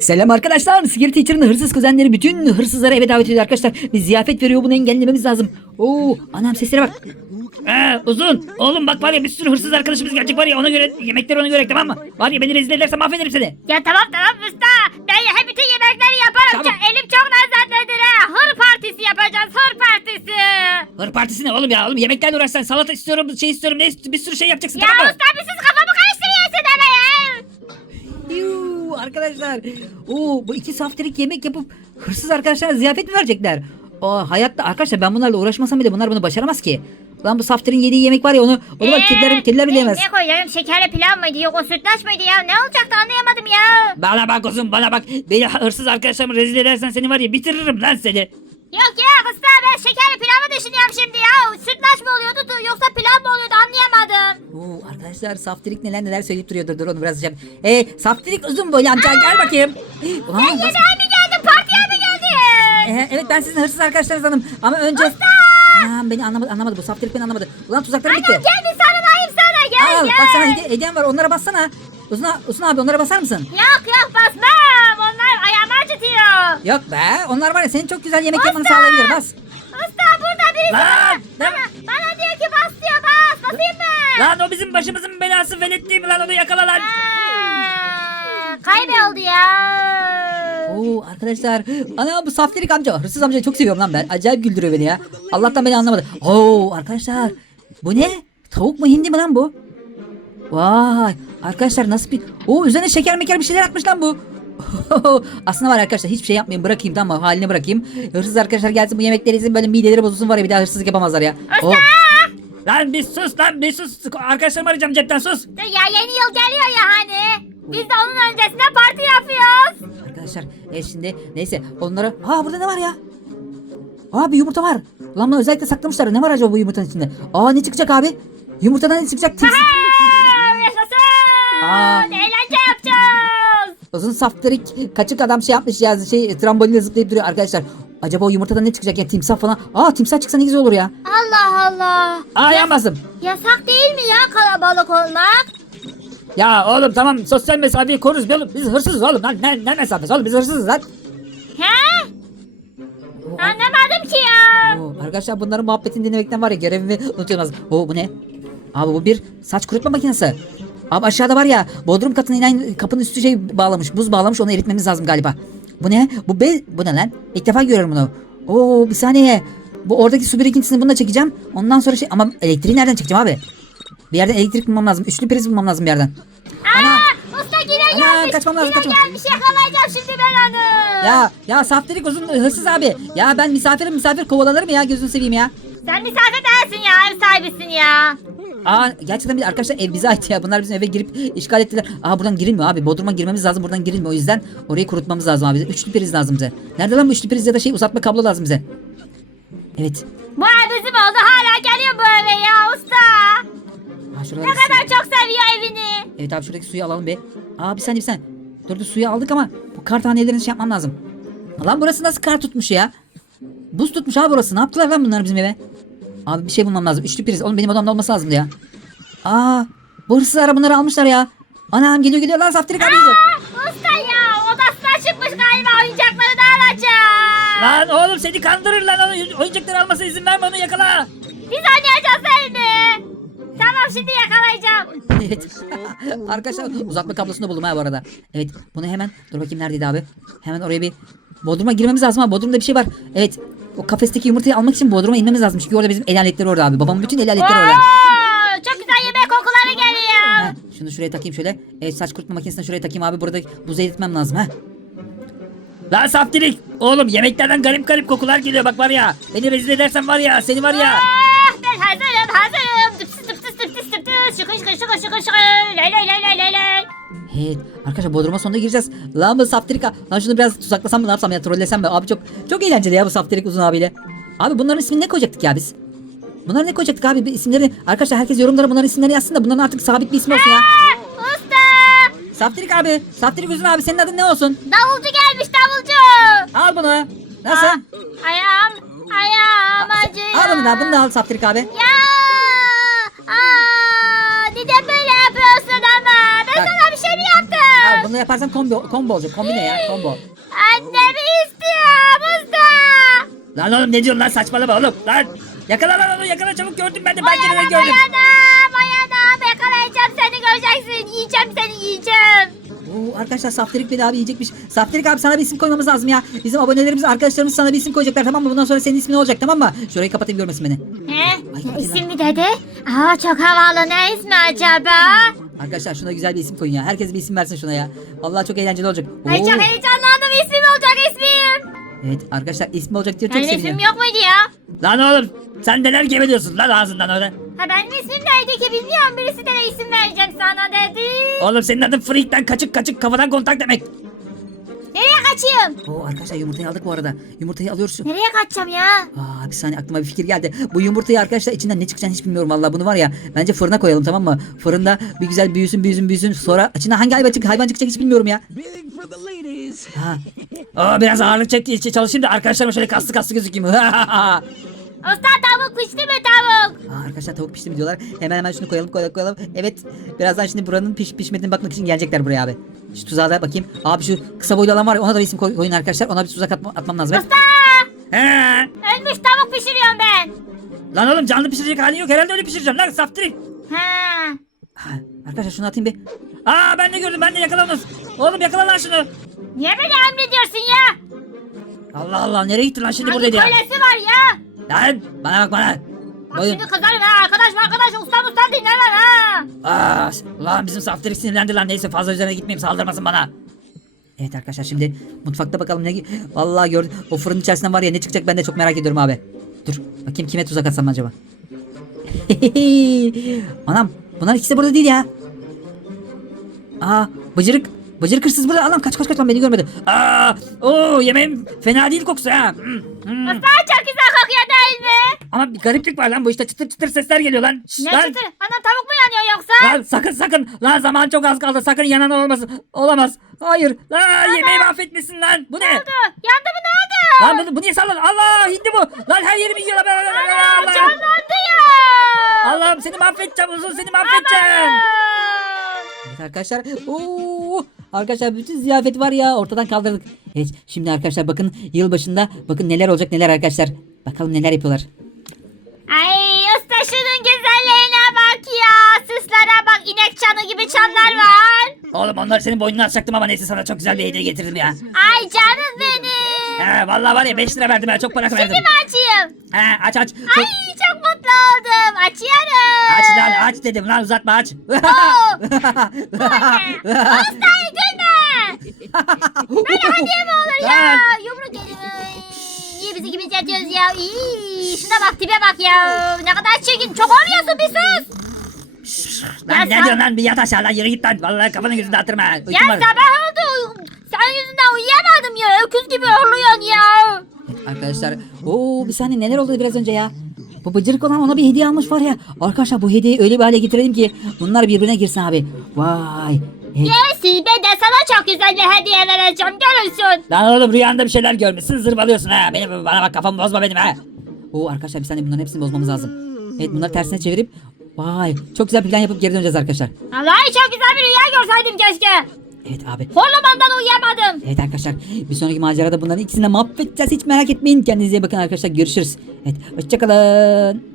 Selam arkadaşlar. Sigir Teacher'ın hırsız kuzenleri bütün hırsızları eve davet ediyor arkadaşlar. Bir ziyafet veriyor bunu engellememiz lazım. Oo, anam seslere bak. Ee, uzun. Oğlum bak var ya bir sürü hırsız arkadaşımız gelecek var ya ona göre yemekleri ona göre tamam mı? Var ya beni rezil edersen mahvederim seni. Ya tamam tamam usta. Ben ya bütün yemekleri yaparım. Tamam. Çok- Elim çok lezzetlidir ha. Hır partisi yapacağız hır partisi. Hır partisi ne oğlum ya? Oğlum yemeklerle uğraş sen. Salata istiyorum, şey istiyorum. Ne bir sürü şey yapacaksın Ya tamam mı? usta bir siz arkadaşlar. Oo, bu iki saftirik yemek yapıp hırsız arkadaşlara ziyafet mi verecekler? Aa, hayatta arkadaşlar ben bunlarla uğraşmasam bile bunlar bunu başaramaz ki. Lan bu saftirin yediği yemek var ya onu onu bak Ee, kediler, kediler bile ne- yemez. Ne koyuyorum şekerli pilav mıydı yok o sütlaç mıydı ya? Ne olacaktı anlayamadım ya. Bana bak uzun bana bak. Beni hırsız arkadaşlarımı rezil edersen seni var ya bitiririm lan seni. Yok ya usta ben şekerli pilavı düşünüyorum şimdi ya. Sütlaç mı oluyordu du- yoksa pilav mı oluyordu anlayamadım. Oo, arkadaşlar saftirik neler neler söyleyip duruyordur. Dur onu biraz açacağım. Ee, saftirik uzun boylu amca gel bakayım. Ulan, nasıl- Yemeğe mi geldin partiye mi geldin? Ee, evet ben sizin hırsız arkadaşlarınız hanım. Ama önce... Anam beni anlamadı, anlamadı bu saftirik beni anlamadı. Ulan tuzaklara gitti. Gel bir sarılayım sana gel Al gel. bak sana hediye, hediyem var onlara bassana. Uzun, Uzun abi onlara basar mısın? Yok yok basmam. Onlar ayağımı acıtıyor. Yok be onlar var ya senin çok güzel yemek yapmanı sağlayabilir bas. Usta burada birisi Lan, var. ne- Bana, bana diyor ki bas diyor bas. Basayım mı? Lan o bizim başımızın belası velet değil mi lan onu yakala lan. Aa, Kayboldu ya. Oo arkadaşlar ana bu saftirik amca hırsız amcayı çok seviyorum lan ben. Acayip güldürüyor beni ya. Allah'tan beni anlamadı. Oo arkadaşlar bu ne? Tavuk mu hindi mi lan bu? Vay arkadaşlar nasıl bir... Oo üzerine şeker meker bir şeyler atmış lan bu. Aslında var arkadaşlar hiçbir şey yapmayayım bırakayım tamam mı? haline bırakayım. Hırsız arkadaşlar gelsin bu yemekleri yesin böyle mideleri bozulsun var ya bir daha hırsızlık yapamazlar ya. Oh. Lan bir sus lan bir sus. Arkadaşlarımı arayacağım cepten sus. Dur Ya yeni yıl geliyor ya hani. Biz de onun öncesinde parti yapıyoruz. Arkadaşlar e şimdi neyse onlara... Aa burada ne var ya? Aa bir yumurta var. Lan bunu özellikle saklamışlar. Ne var acaba bu yumurtanın içinde? Aa ne çıkacak abi? Yumurtadan ne çıkacak? Tips. Aa, Yaşasın. Aa. Eğlence yapacağız. Uzun saftirik kaçık adam şey yapmış ya şey trambolinle zıplayıp duruyor arkadaşlar. Acaba o yumurtadan ne çıkacak ya timsah falan. Aa timsah çıksa ne güzel olur ya. Allah Allah. Aa yanmasın. Yasak değil mi ya kalabalık olmak? Ya oğlum tamam sosyal mesafeyi koruruz be oğlum. Biz hırsızız oğlum lan. Ne, ne mesafesi oğlum biz hırsızız lan. He? Anlamadım ki ya. Oo, arkadaşlar bunların muhabbetini dinlemekten var ya görevimi unutuyormaz. Oo bu ne? Abi bu bir saç kurutma makinesi. Abi aşağıda var ya bodrum katına inen kapının üstü şey bağlamış buz bağlamış onu eritmemiz lazım galiba. Bu ne? Bu be bu ne lan? İlk defa görüyorum bunu. Oo bir saniye. Bu oradaki su birikintisini bununla çekeceğim. Ondan sonra şey ama elektriği nereden çekeceğim abi? Bir yerden elektrik bulmam lazım. Üçlü priz bulmam lazım bir yerden. Ana! Aa, usta yine Ana, gelmiş. kaçmam lazım, yine kaçmam. gelmiş yakalayacağım şimdi ben onu. Ya ya saftirik uzun hırsız abi. Ya ben misafirim misafir kovalanır mı ya gözünü seveyim ya. Sen misafir değilsin ya ev sahibisin ya. Aa gerçekten bir arkadaşlar ev bize ait ya. Bunlar bizim eve girip işgal ettiler. Aa buradan girilmiyor abi. Bodrum'a girmemiz lazım. Buradan girilmiyor. O yüzden orayı kurutmamız lazım abi. Üçlü priz lazım bize. Nerede lan bu üçlü priz ya da şey uzatma kablo lazım bize. Evet. Bu bizim oldu hala geliyor bu eve ya usta. Ha şurada Ne kadar çok seviyor evini. Evet abi şuradaki suyu alalım be. Aa bir saniye bir saniye. Dur dur suyu aldık ama bu kar tanelerini şey yapmam lazım. Lan burası nasıl kar tutmuş ya? Buz tutmuş abi burası. Ne yaptılar lan bunlar bizim eve? Abi bir şey bulmam lazım. Üçlü priz. Oğlum benim odamda olması lazımdı ya. Aa bu hırsızlar bunları almışlar ya. Anam geliyor geliyor lan saftirik abi geliyor. Aa, usta ya odasına çıkmış galiba oyuncakları da alacak. Lan oğlum seni kandırır lan onu oyuncakları almasına izin verme onu yakala. Biz oynayacağız mi? Tamam şimdi yakalayacağım. Evet. Arkadaşlar uzatma kablosunu buldum ha bu arada. Evet bunu hemen dur bakayım neredeydi abi. Hemen oraya bir Bodrum'a girmemiz lazım ha. Bodrum'da bir şey var. Evet. O kafesteki yumurtayı almak için Bodrum'a inmemiz lazım. Çünkü orada bizim el aletleri orada abi. Babamın bütün el aletleri orada. Çok güzel yemek kokuları geliyor. Ha, şunu şuraya takayım şöyle. Evet saç kurutma makinesini şuraya takayım abi. Burada buzu eritmem lazım ha. Lan saftirik. Oğlum yemeklerden garip garip kokular geliyor bak var ya. Beni rezil edersen var ya seni var ya. Ah, ben hazırım hazırım. Dıptıs dıptıs dıptıs dıptıs. Şıkır şıkır şıkır şıkır şıkır. Lay lay lay lay lay lay. Evet. Arkadaşlar Bodrum'a sonunda gireceğiz. Lan bu saftirika. Lan şunu biraz tuzaklasam mı ne yapsam ya trollesem mi? Abi çok çok eğlenceli ya bu saftirik uzun abiyle. Abi bunların ismini ne koyacaktık ya biz? Bunlar ne koyacaktık abi? Bir isimleri arkadaşlar herkes yorumlara bunların isimlerini yazsın da bunların artık sabit bir ismi olsun ya. Usta. Saftirik abi. Saftirik uzun abi senin adın ne olsun? Davulcu gelmiş davulcu. Al bunu. Nasıl? Ah, Ayağım. Ayağım acıyor. Al bunu da bunu da al Saftirik abi. Ya. Bunu yaparsam combo, combo olacak. Kombine ya combo. Annemi istiyorum usta. Lan oğlum ne diyorsun lan saçmalama oğlum. Lan yakala lan onu yakala çabuk gördüm ben de pencereden Bayana gördüm. bayana bayana yakalayacağım seni göreceksin. Yiyeceğim seni yiyeceğim. Oo, arkadaşlar Saftirik beni abi yiyecekmiş. Saftirik abi sana bir isim koymamız lazım ya. Bizim abonelerimiz, arkadaşlarımız sana bir isim koyacaklar tamam mı? Bundan sonra senin ismin olacak tamam mı? Şurayı kapatayım görmesin beni. He? Ay, isim mi dedi? Aa çok havalı ne ismi acaba? Arkadaşlar şuna güzel bir isim koyun ya. Herkes bir isim versin şuna ya. Vallahi çok eğlenceli olacak. Ay Oo. çok heyecanlandım ismim olacak ismim. Evet arkadaşlar ismi olacak diyor çok seviniyor. ismim yok muydu ya? Lan oğlum sen neler geveliyorsun lan ağzından öyle. Ha benim ismim neydi ki bilmiyorum. Birisi de isim verecek sana dedi. Oğlum senin adın freakten kaçık kaçık kafadan kontak demek. Nereye kaçayım? Oo arkadaşlar yumurtayı aldık bu arada. Yumurtayı alıyoruz. Nereye kaçacağım ya? Aa bir saniye aklıma bir fikir geldi. Bu yumurtayı arkadaşlar içinden ne çıkacağını hiç bilmiyorum vallahi bunu var ya. Bence fırına koyalım tamam mı? Fırında bir güzel büyüsün büyüsün büyüsün. Sonra içinden hangi hayvan, çık hayvan çıkacak hiç bilmiyorum ya. Ha. Aa biraz ağırlık için çalışayım da arkadaşlarıma şöyle kaslı kaslı gözükeyim. Usta tavuk pişti mi tavuk? Aa, arkadaşlar tavuk pişti mi diyorlar. Hemen hemen şunu koyalım koyalım koyalım. Evet birazdan şimdi buranın piş pişmediğine bakmak için gelecekler buraya abi. Şu tuzağa da bakayım. Abi şu kısa boylu olan var ya ona da isim koy- koyun arkadaşlar. Ona bir tuzak atma- atmam lazım. Usta! He. Ölmüş tavuk pişiriyorum ben. Lan oğlum canlı pişirecek halin yok herhalde öyle pişireceğim lan saftirik. Ha. Ha, Arkadaşlar şunu atayım bir. Aa ben de gördüm ben de yakaladım. Oğlum yakala lan şunu. Niye beni emrediyorsun ya? Allah Allah nereye gitti lan şimdi buradaydı ya. kölesi var ya? Lan bana bak bana. Bak şimdi kızarım ha arkadaş arkadaş usta usta dinlemem ha. Aa, lan bizim saftirik sinirlendi lan neyse fazla üzerine gitmeyeyim saldırmasın bana. Evet arkadaşlar şimdi mutfakta bakalım ne Vallahi gördüm. O fırın içerisinden var ya ne çıkacak ben de çok merak ediyorum abi. Dur bakayım kime tuzak atsam acaba. Anam bunlar ikisi de burada değil ya. Aa bıcırık. Bıcırık hırsız burada. Anam kaç kaç kaç lan beni görmedi. Aa, oo yemeğim fena değil kokusu ha. Hmm, hmm. Usta çok güzel kokuyor değil mi? Ama bir gariplik var lan bu işte çıtır çıtır sesler geliyor lan. Şşş, Ne lan. çıtır? Ana tavuk mu yanıyor yoksa? Lan sakın sakın. Lan zaman çok az kaldı. Sakın yanan olmasın. Olamaz. Hayır. Lan yemeği mahvetmişsin lan. Bu ne? Yandı mı ne oldu? Lan bu, bu niye salladın? Allah hindi bu. Lan her yerimi yiyor. lan. Ana Allah. canlandı ya. Allah'ım seni mahvedeceğim uzun seni mahvedeceğim. Evet arkadaşlar. Oo, arkadaşlar bütün ziyafet var ya ortadan kaldırdık. Evet şimdi arkadaşlar bakın yılbaşında bakın neler olacak neler arkadaşlar. Bakalım neler yapıyorlar. Ay usta şunun güzelliğine bak ya. Süslere bak inek çanı gibi çanlar var. Oğlum onları senin boynuna atacaktım ama neyse sana çok güzel bir hediye getirdim ya. Ay canım benim. He vallahi var ya 5 lira verdim ben çok para verdim. Şimdi mi açayım? He aç aç. Ay Çok... çok mutlu oldum. Açıyorum. Aç lan aç dedim lan uzatma aç. Usta gülme. Böyle hediye mi olur ya? Lan. Yatıyoruz ya? İyi, şuna bak tipe bak ya. Ne kadar çirkin. Çok oynuyorsun bir sus. lan Ya ne sen- diyorsun lan bir yat aşağı lan yürü git lan. Vallahi kafanı gözünü dağıtırma. Ya Uykum var. sabah oldu. Senin yüzünden uyuyamadım ya. Öküz gibi horluyorsun ya. Arkadaşlar oo bir saniye neler oldu biraz önce ya. Bu bıcırık olan ona bir hediye almış var ya. Arkadaşlar bu hediyeyi öyle bir hale getirelim ki bunlar birbirine girsin abi. Vay. Gelsin ben de sana çok güzel bir hediye vereceğim. Görürsün. Lan oğlum rüyanda bir şeyler görmüşsün zırvalıyorsun ha. Benim, bana bak kafamı bozma benim ha. Oo arkadaşlar bir saniye bunların hepsini bozmamız lazım. Evet bunları tersine çevirip vay çok güzel bir plan yapıp geri döneceğiz arkadaşlar. Vallahi çok güzel bir rüya görseydim keşke. Evet abi. Horlamandan uyuyamadım. Evet arkadaşlar bir sonraki macerada bunların ikisini de mahvedeceğiz hiç merak etmeyin. Kendinize iyi bakın arkadaşlar görüşürüz. Evet hoşçakalın.